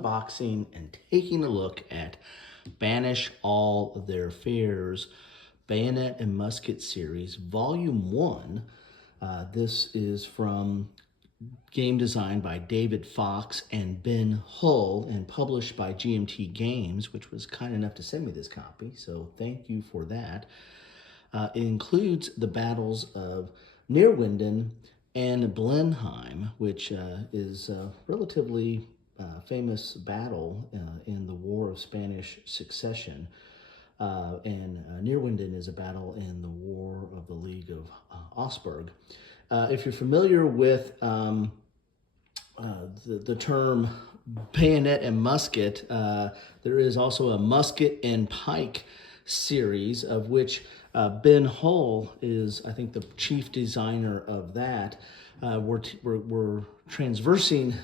unboxing and taking a look at Banish All Their Fears Bayonet and Musket Series Volume 1. This is from game design by David Fox and Ben Hull and published by GMT Games, which was kind enough to send me this copy, so thank you for that. It includes the battles of Neerwinden and Blenheim, which is a relatively famous battle in the War of Spanish Succession. And Neerwinden is a battle in the War of the League of Augsburg. If you're familiar with the term bayonet and musket, there is also a musket and pike series, of which Ben Hull is, I think, the chief designer of that. We're transversing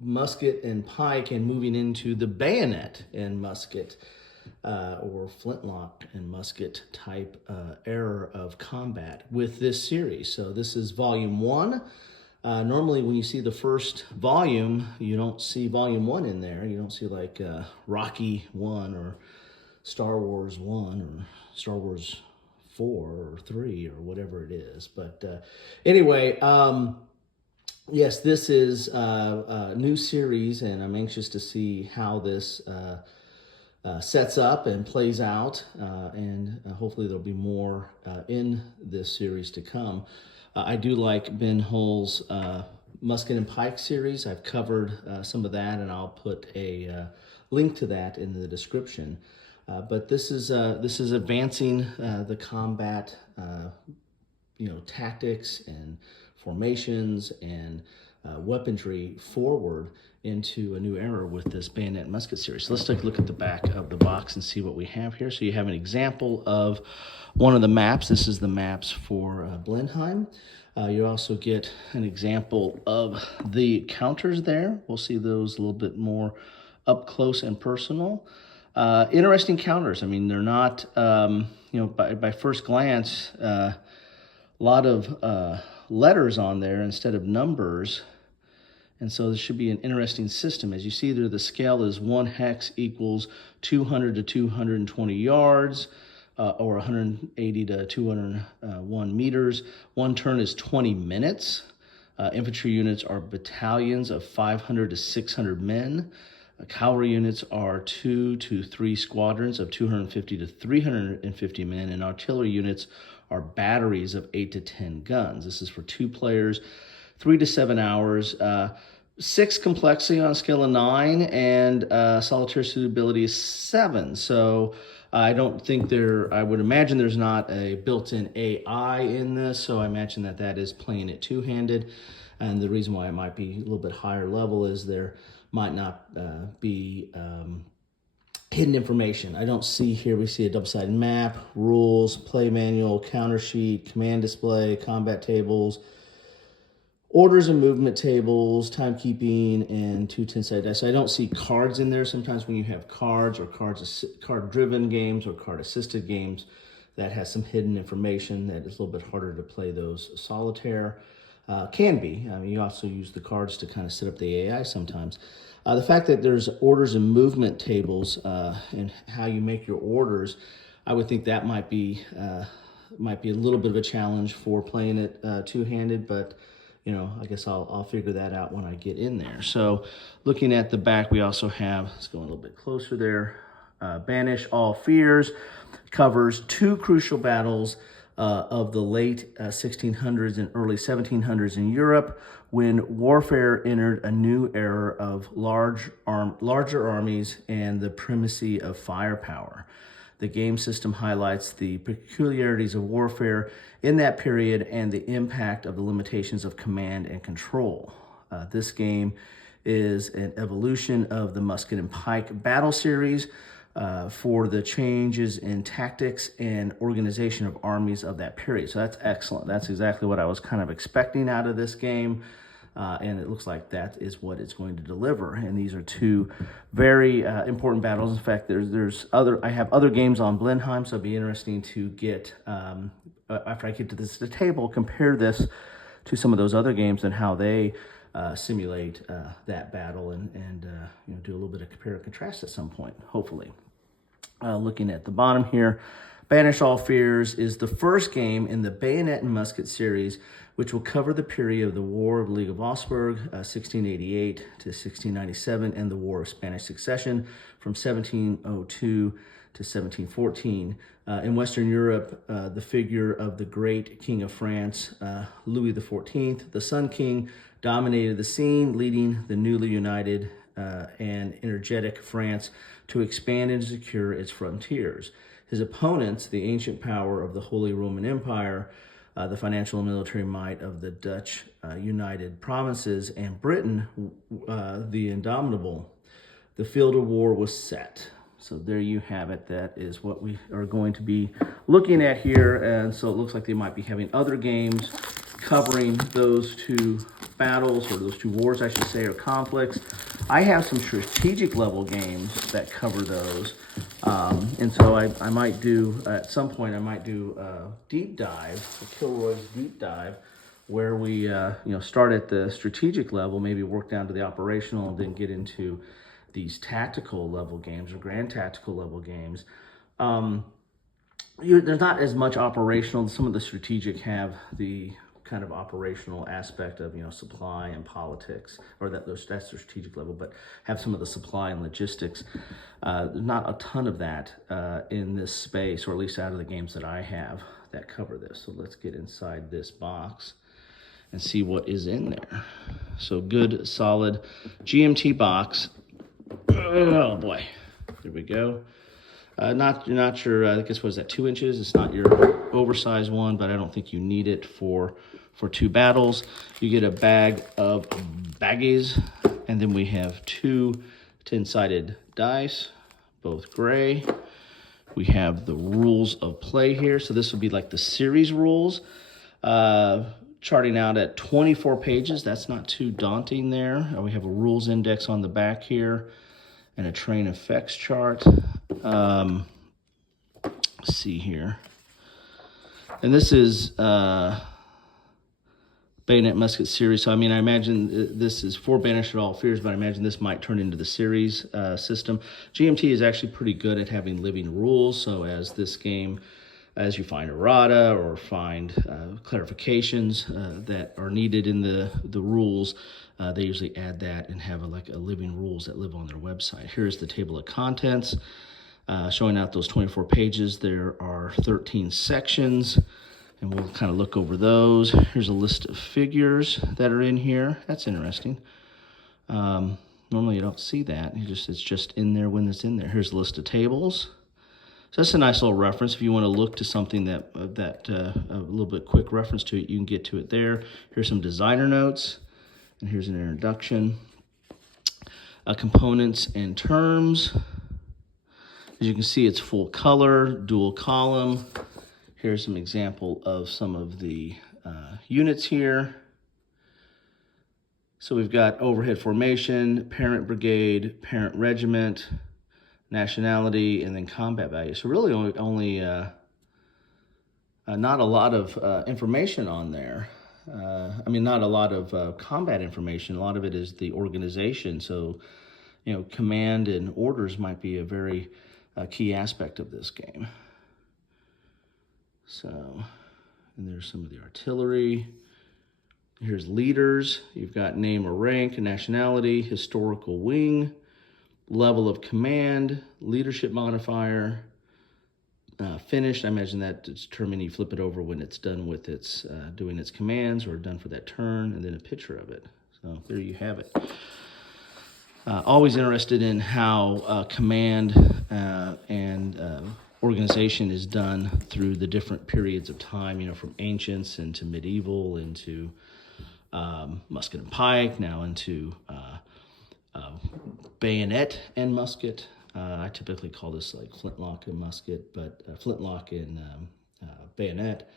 musket and pike and moving into the bayonet and musket or flintlock and musket type era of combat with this series. So this is volume 1. Normally when you see the first volume, you don't see volume 1 in there. You don't see like Rocky 1 or Star Wars 1 or Star Wars 4 or 3 or whatever it is. But anyway, yes, this is a new series, and I'm anxious to see how this sets up and plays out, and hopefully there'll be more in this series to come. I do like Ben Hull's Musket and Pike series. I've covered some of that, and I'll put a link to that in the description. But this is advancing the combat, tactics and formations and weaponry forward into a new era with this bayonet and musket series. So let's take a look at the back of the box and see what we have here. So you have an example of one of the maps. This is the maps for Blenheim. You also get an example of the counters there. We'll see those a little bit more up close and personal. Interesting counters. I mean, they're not, by first glance, a lot of letters on there instead of numbers. And so this should be an interesting system. As you see there, the scale is 1 hex equals 200 to 220 yards, or 180 to 201 meters. 1 turn is 20 minutes. Infantry units are battalions of 500 to 600 men. Cavalry units are 2 to 3 squadrons of 250 to 350 men, and artillery units are batteries of 8 to 10 guns. This is for 2 players, 3 to 7 hours, 6 complexity on a scale of 9, and solitaire suitability is 7. So I don't think I would imagine there's not a built-in AI in this, so I imagine that is playing it two-handed. And the reason why it might be a little bit higher level is there might not be hidden information. I don't see here, we see a double-sided map, rules, play manual, counter sheet, command display, combat tables, orders and movement tables, timekeeping, and 2 10-sided dice. So I don't see cards in there. Sometimes when you have cards or card-driven games or card-assisted games, that has some hidden information that is a little bit harder to play those solitaire. Can be. I mean, you also use the cards to kind of set up the AI sometimes. The fact that there's orders and movement tables and how you make your orders, I would think that might be a little bit of a challenge for playing it two-handed, but I guess I'll figure that out when I get in there. So looking at the back, we also have, let's go a little bit closer there, Banish All Fears covers 2 crucial battles of the late 1600s and early 1700s in Europe, when warfare entered a new era of larger armies and the primacy of firepower. The game system highlights the peculiarities of warfare in that period and the impact of the limitations of command and control. This game is an evolution of the Musket and Pike battle series for the changes in tactics and organization of armies of that period. So that's excellent. That's exactly what I was kind of expecting out of this game. And it looks like that is what it's going to deliver. And these are 2 very important battles. In fact, I have other games on Blenheim, so it'd be interesting to get, after I get to the table, compare this to some of those other games and how they simulate that battle and you know, do a little bit of compare and contrast at some point, hopefully. Looking at the bottom here, Banish All Fears is the first game in the Bayonet and Musket series, which will cover the period of the War of the League of Augsburg, 1688 to 1697, and the War of Spanish Succession from 1702 to 1714. In Western Europe, the figure of the great King of France, Louis XIV, the Sun King, dominated the scene, leading the newly united and energetic France to expand and secure its frontiers. His opponents, the ancient power of the Holy Roman Empire, the financial and military might of the Dutch United Provinces, and Britain, the indomitable. The field of war was set. So there you have it. That is what we are going to be looking at here. And so it looks like they might be having other games covering those two battles, or those two wars, I should say, or conflicts. I have some strategic level games that cover those. And so I might do, at some point, I might do a deep dive, a Kilroy's deep dive, where we you know, start at the strategic level, maybe work down to the operational, and then get into these tactical level games or grand tactical level games. There's not as much operational. Some of the strategic have the kind of operational aspect of, you know, supply and politics, or that's the strategic level, but have some of the supply and logistics. There's not a ton of that in this space, or at least out of the games that I have that cover this. So let's get inside this box and see what is in there. So good, solid GMT box. Oh boy, there we go. Not sure. I guess, what is that, 2 inches? It's not your oversized one, but I don't think you need it for 2 battles. You get a bag of baggies, and then we have 2 10-sided dice, both gray. We have the rules of play here. So this would be like the series rules, charting out at 24 pages. That's not too daunting there. We have a rules index on the back here and a train effects chart. Let's see here. And this is Bayonet Musket series. So, I mean, I imagine this is for Banish All Fears, but I imagine this might turn into the series system. GMT is actually pretty good at having living rules. So as this game, as you find errata or find clarifications that are needed in the rules, they usually add that and have a living rules that live on their website. Here's the table of contents showing out those 24 pages. There are 13 sections, and we'll kind of look over those. Here's a list of figures that are in here. That's interesting. Normally you don't see that. It's just in there when it's in there. Here's a list of tables. So that's a nice little reference. If you want to look to something that a little bit quick reference to it, you can get to it there. Here's some designer notes, and here's an introduction. Components and terms. As you can see, it's full color, dual column. Here's some example of some of the units here. So we've got overhead formation, parent brigade, parent regiment, nationality, and then combat value. So really only not a lot of information on there. I mean, not a lot of combat information. A lot of it is the organization. So, you know, command and orders might be a very key aspect of this game. So, and there's some of the artillery. Here's leaders. You've got name or rank, nationality, historical wing, level of command, leadership modifier, finished. I imagine that determine you flip it over when it's done with its doing its commands or done for that turn, and then a picture of it. So there you have it. Always interested in how command and organization is done through the different periods of time, you know, from ancients into medieval, into musket and pike, now into bayonet and musket. I typically call this like flintlock and musket, but flintlock and bayonet.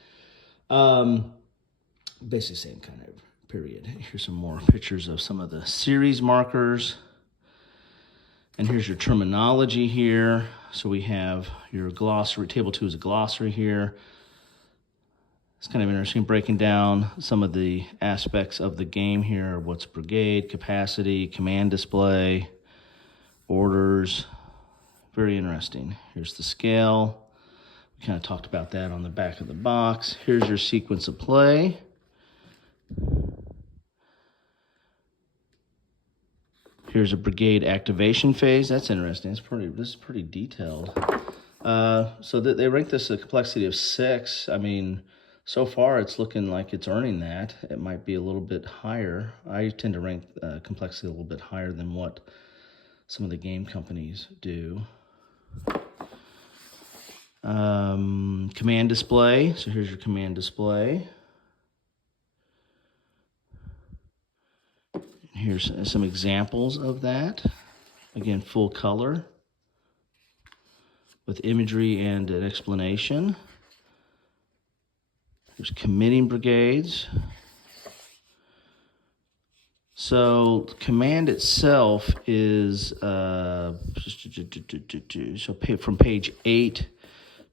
Basically same kind of period. Here's some more pictures of some of the series markers. And here's your terminology here. So we have your glossary. Table 2 is a glossary here. It's kind of interesting, breaking down some of the aspects of the game here. What's brigade, capacity, command display, orders. Very interesting. Here's the scale. We kind of talked about that on the back of the box. Here's your sequence of play. Here's a brigade activation phase. That's interesting. This is pretty detailed. So they rank this a complexity of 6. I mean, so far it's looking like it's earning that. It might be a little bit higher. I tend to rank complexity a little bit higher than what some of the game companies do. Command display. So here's your command display. Here's some examples of that. Again, full color with imagery and an explanation. There's committing brigades. So command itself is so from page 8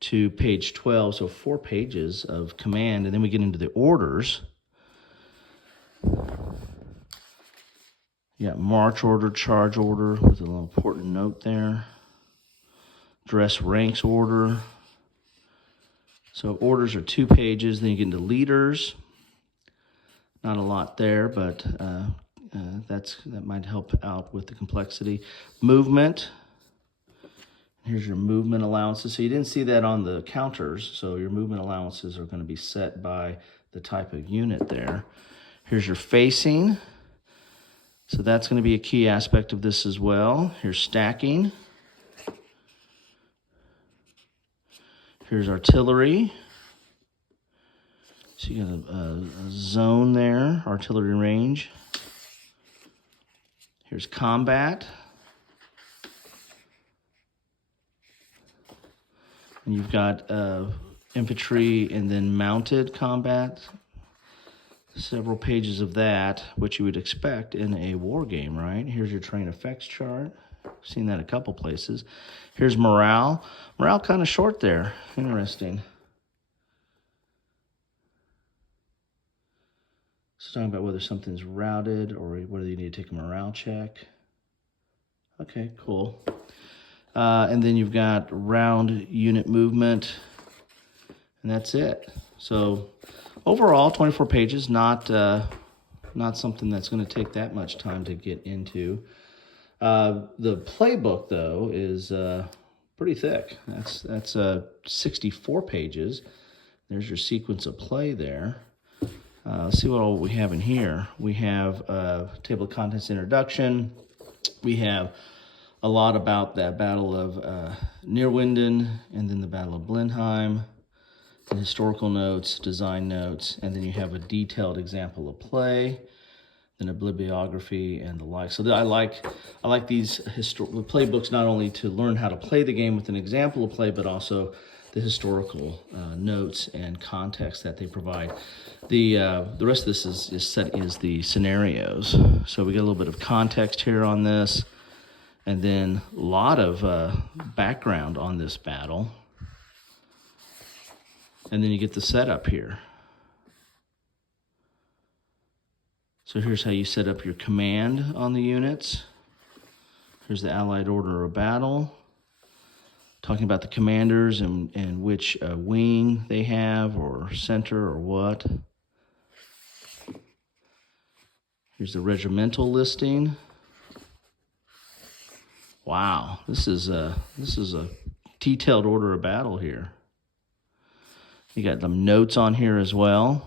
to page 12, so 4 pages of command, and then we get into the orders. You got march order, charge order with a little important note there. Dress ranks order. So orders are 2 pages. Then you get into leaders. Not a lot there, but that might help out with the complexity. Movement. Here's your movement allowances. So you didn't see that on the counters. So your movement allowances are going to be set by the type of unit there. Here's your facing. So that's going to be a key aspect of this as well. Here's stacking. Here's artillery. So you got a zone there, artillery range. Here's combat. And you've got infantry and then mounted combat. Several pages of that, which you would expect in a war game, right? Here's your train effects chart. Seen that a couple places. Here's morale. Morale kind of short there. Interesting. So talking about whether something's routed or whether you need to take a morale check. Okay, cool. And then you've got round unit movement, and that's it. So overall, 24 pages, not something that's going to take that much time to get into. The playbook, though, is pretty thick. That's 64 pages. There's your sequence of play there. Let's see what all we have in here. We have table of contents introduction. We have a lot about that Battle of Neerwinden and then the Battle of Blenheim. The historical notes, design notes, and then you have a detailed example of play, then a bibliography and the like. So I like these playbooks not only to learn how to play the game with an example of play, but also the historical notes and context that they provide. The rest of this is the scenarios. So we get a little bit of context here on this, and then a lot of background on this battle. And then you get the setup here. So here's how you set up your command on the units. Here's the Allied order of battle. Talking about the commanders and which wing they have or center or what. Here's the regimental listing. Wow, this is a detailed order of battle here. You got some notes on here as well.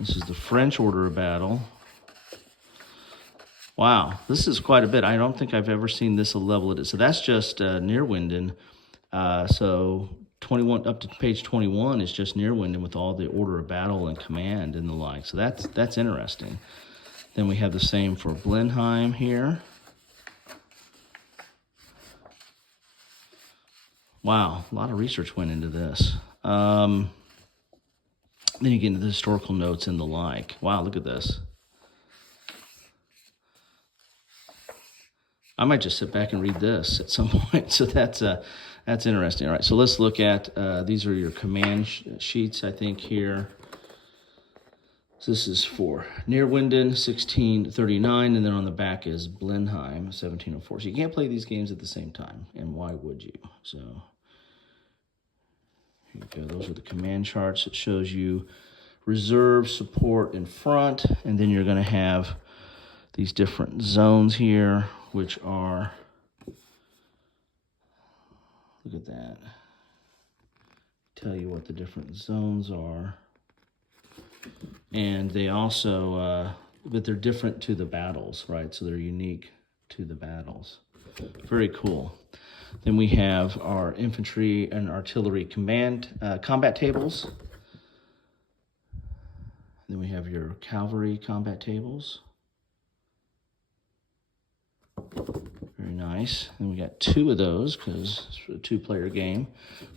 This is the French order of battle. Wow, this is quite a bit. I don't think I've ever seen this level. So that's just Neerwinden. So 21 up to page 21 is just Neerwinden with all the order of battle and command and the like. So that's interesting. Then we have the same for Blenheim here. Wow, a lot of research went into this. Then you get into the historical notes and the like. Wow, look at this. I might just sit back and read this at some point. So that's That's interesting. All right, so let's look at, these are your command sheets, I think, here. So this is for Neerwinden, 1639, and then on the back is Blenheim, 1704. So you can't play these games at the same time, and why would you? So here you go. Those are the command charts. It shows you reserve, support in front, and then you're going to have these different zones here, which are, look at that, tell you what the different zones are. And they also, but they're different to the battles, right? So they're unique to the battles. Very cool. Then we have our infantry and artillery combat tables. Then we have your cavalry combat tables. Very nice. And we got 2 of those because it's a 2-player game.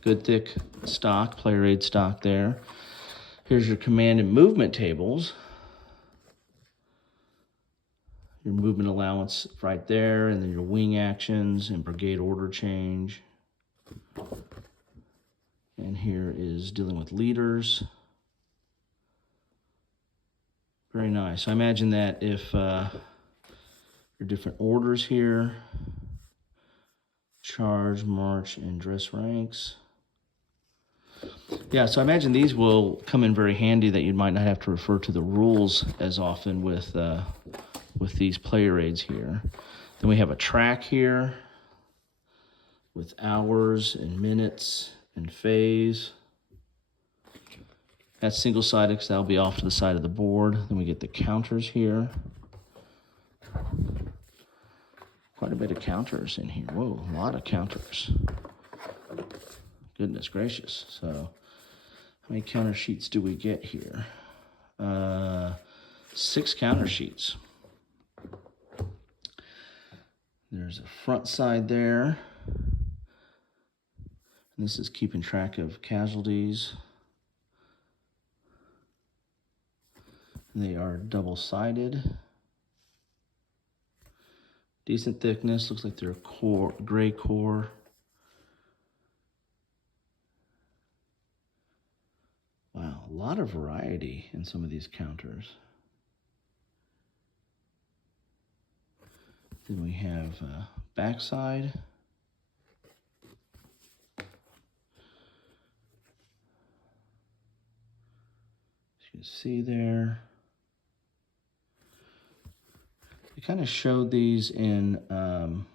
Good thick stock, player aid stock there. Here's your command and movement tables. Your movement allowance right there, and then your wing actions and brigade order change. And here is dealing with leaders. Very nice. So I imagine that if your different orders here, charge, march, and dress ranks. Yeah, so I imagine these will come in very handy, that you might not have to refer to the rules as often with these player aids here. Then we have a track here with hours and minutes and phase. That's single-sided because that'll be off to the side of the board. Then we get the counters here. Quite a bit of counters in here. Whoa, a lot of counters. Goodness gracious. So how many counter sheets do we get here? 6 counter sheets. There's a front side there. And this is keeping track of casualties. They are double-sided. Decent thickness. Looks like they're gray core. Wow, a lot of variety in some of these counters. Then we have backside. As you can see there. We kind of showed these in kind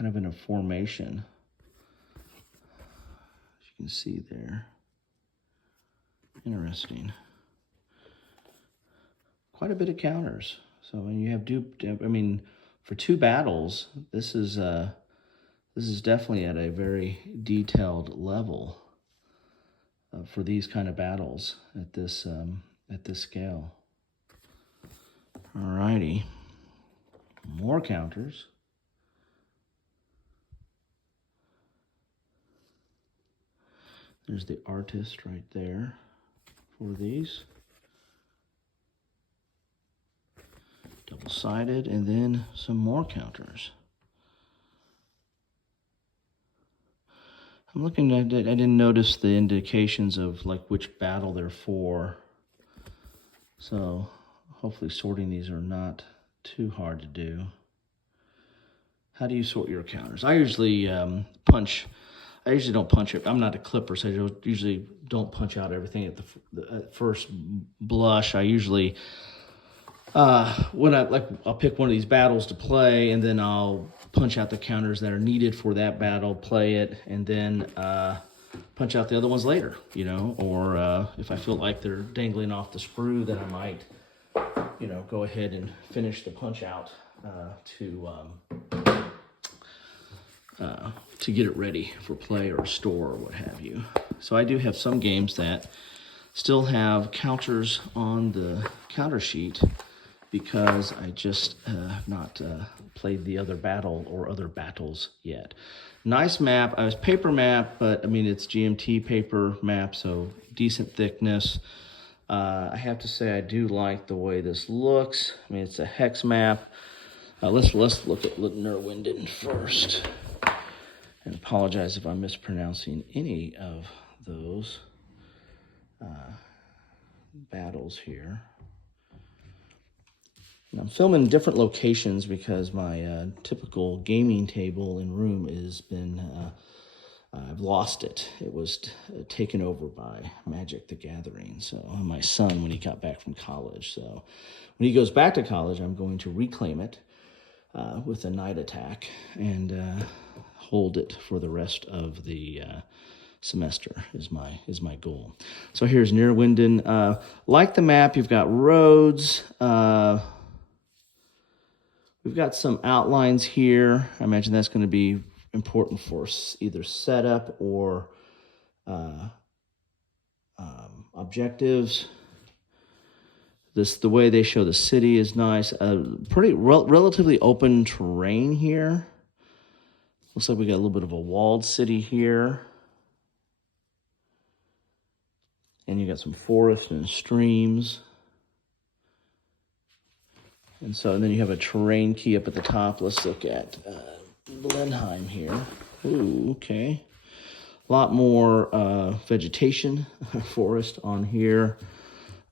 of in a formation. As you can see there. Interesting. Quite a bit of counters. So when you have for 2 battles, this is definitely at a very detailed level for these kind of battles at this scale. Alrighty, more counters. There's the artist right there for these. Double-sided, and then some more counters. I'm looking at it, I didn't notice the indications of like which battle they're for. So hopefully sorting these are not too hard to do. How do you sort your counters? I usually don't punch it. I'm not a clipper, so I usually don't punch out everything at the first blush. I usually I'll pick one of these battles to play, and then I'll punch out the counters that are needed for that battle, play it, and then punch out the other ones later, you know, or if I feel like they're dangling off the sprue, then I might, you know, go ahead and finish the punch out to get it ready for play or store or what have you. So I do have some games that still have counters on the counter sheet because I just not played the other battle or other battles yet. Nice map. I was paper map, but I mean it's GMT paper map, so decent thickness. I have to say I do like the way this looks. I mean it's a hex map. Let's look at Neerwinden first. And apologize if I'm mispronouncing any of those battles here. And I'm filming different locations because my typical gaming table and room has been, I've lost it. It was taken over by Magic the Gathering. So my son, when he got back from college. So when he goes back to college, I'm going to reclaim it with a night attack and hold it for the rest of the semester is my goal. So here's Neerwinden. Like the map, you've got roads. We've got some outlines here. I imagine that's going to be important for either setup or objectives. The way they show the city is nice. Pretty relatively open terrain here. Looks like we got a little bit of a walled city here. And you got some forest and streams. And then you have a terrain key up at the top. Let's look at Blenheim here. Ooh, okay. A lot more vegetation, forest on here.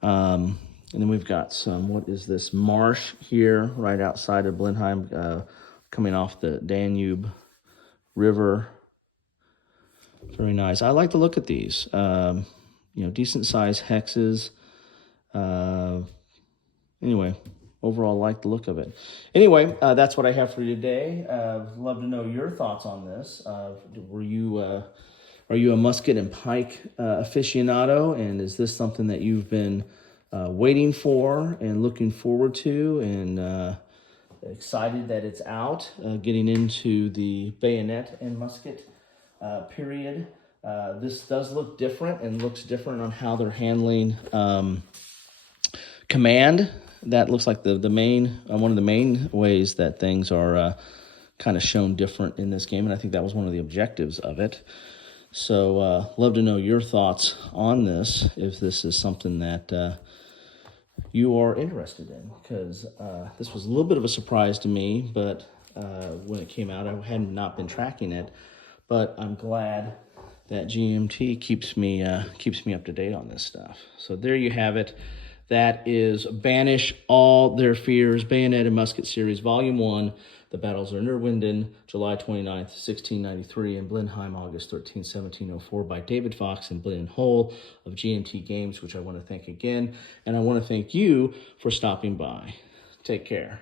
And then we've got some, what is this, marsh here right outside of Blenheim, coming off the Danube River. Very nice. I like to look at these. Decent size hexes. Anyway, overall, like the look of it. Anyway, that's what I have for you today. Love to know your thoughts on this. Are you a musket and pike aficionado? And is this something that you've been waiting for and looking forward to and excited that it's out, getting into the bayonet and musket period? This does look different and looks different on how they're handling command. That looks like the main one of the main ways that things are kind of shown different in this game, and I think that was one of the objectives of it. So love to know your thoughts on this, if this is something that you are interested in, because this was a little bit of a surprise to me, but when it came out, I had not been tracking it, but I'm glad that GMT keeps me up to date on this stuff. So there you have it. That is Banish All Their Fears, Bayonet and Musket Series, Volume 1. The battles are Neerwinden, July 29th, 1693, and Blenheim, August 13th, 1704, by David Fox and Glenn Hull of GMT Games, which I want to thank again. And I want to thank you for stopping by. Take care.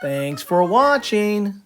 Thanks for watching.